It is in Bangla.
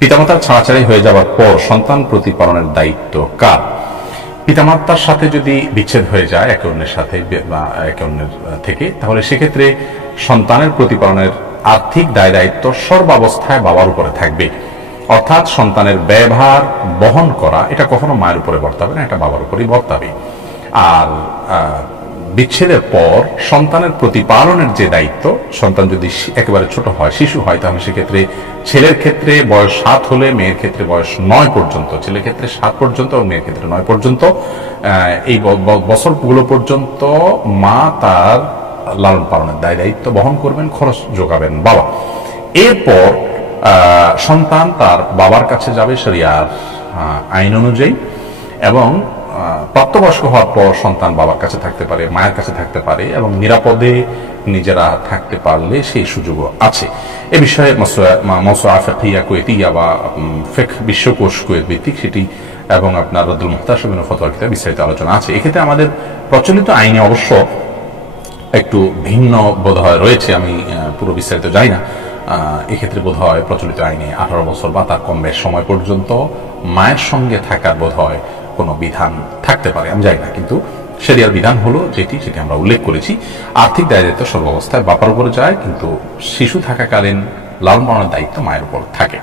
পিতামাতার ছাড়াছাড়ি হয়ে যাওয়ার পর সন্তান প্রতিপালনের দায়িত্ব কার? পিতামাতার সাথে যদি বিচ্ছেদ হয়ে যায় একে অন্যের সাথে বা একে অন্যের থেকে, তাহলে সেক্ষেত্রে সন্তানের প্রতিপালনের আর্থিক দায় দায়িত্ব সর্বাবস্থায় বাবার উপরে থাকবে। অর্থাৎ সন্তানের ব্যয়ভার বহন করা এটা কখনো মায়ের উপরে বর্তাবে না, এটা বাবার উপরেই বর্তাবে। আর বিচ্ছেদের পর সন্তানের প্রতিপালনের যে দায়িত্ব, সন্তান যদি একেবারে ছোট হয়, শিশু হয়, তাহলে সেক্ষেত্রে ছেলের ক্ষেত্রে বয়স 7 হলে মেয়ের ক্ষেত্রে বয়স 9 পর্যন্ত, ছেলের ক্ষেত্রে 7 পর্যন্ত এবং মেয়ের ক্ষেত্রে 9 পর্যন্ত, এই বছরগুলো পর্যন্ত মা তার লালন পালনের দায় দায়িত্ব বহন করবেন, খরচ যোগাবেন বাবা। এরপর সন্তান তার বাবার কাছে যাবে শরিয়ার আইন অনুযায়ী, এবং প্রাপ্তবয়স্ক হওয়ার পর সন্তান বাবার কাছে থাকতে পারে, মায়ের কাছে থাকতে পারে, এবং নিরাপদে নিজেরা থাকতে পারলে সেই সুযোগও আছে। এ বিষয়ে মাওসুআ ফিকহিয়া কুয়েতিয়া বা ফিকহ বিশ্বকোষ কুয়েত ভিত্তিক সেটি এবং আপনার রদ্দুল মুহতাসিব বিন ফতওয়ার কিতাবে বিস্তারিত আলোচনা আছে। এক্ষেত্রে আমাদের প্রচলিত আইনে অবশ্য একটু ভিন্ন বোধহয় রয়েছে, আমি পুরো বিস্তারিত জানি না। এক্ষেত্রে বোধ হয় প্রচলিত আইনে 18 বছর বা তার কম বেশ সময় পর্যন্ত মায়ের সঙ্গে থাকার বোধ হয় কোনো বিধান থাকতে পারে, আমি জানি না। কিন্তু শরিয়ার বিধান হলো যেটি, সেটি আমরা উল্লেখ করেছি, আর্থিক দায় দায়িত্ব সর্বাবস্থায় বাবার উপরে যায়, কিন্তু শিশু থাকাকালীন লালন পালনের দায়িত্ব মায়ের উপর থাকে।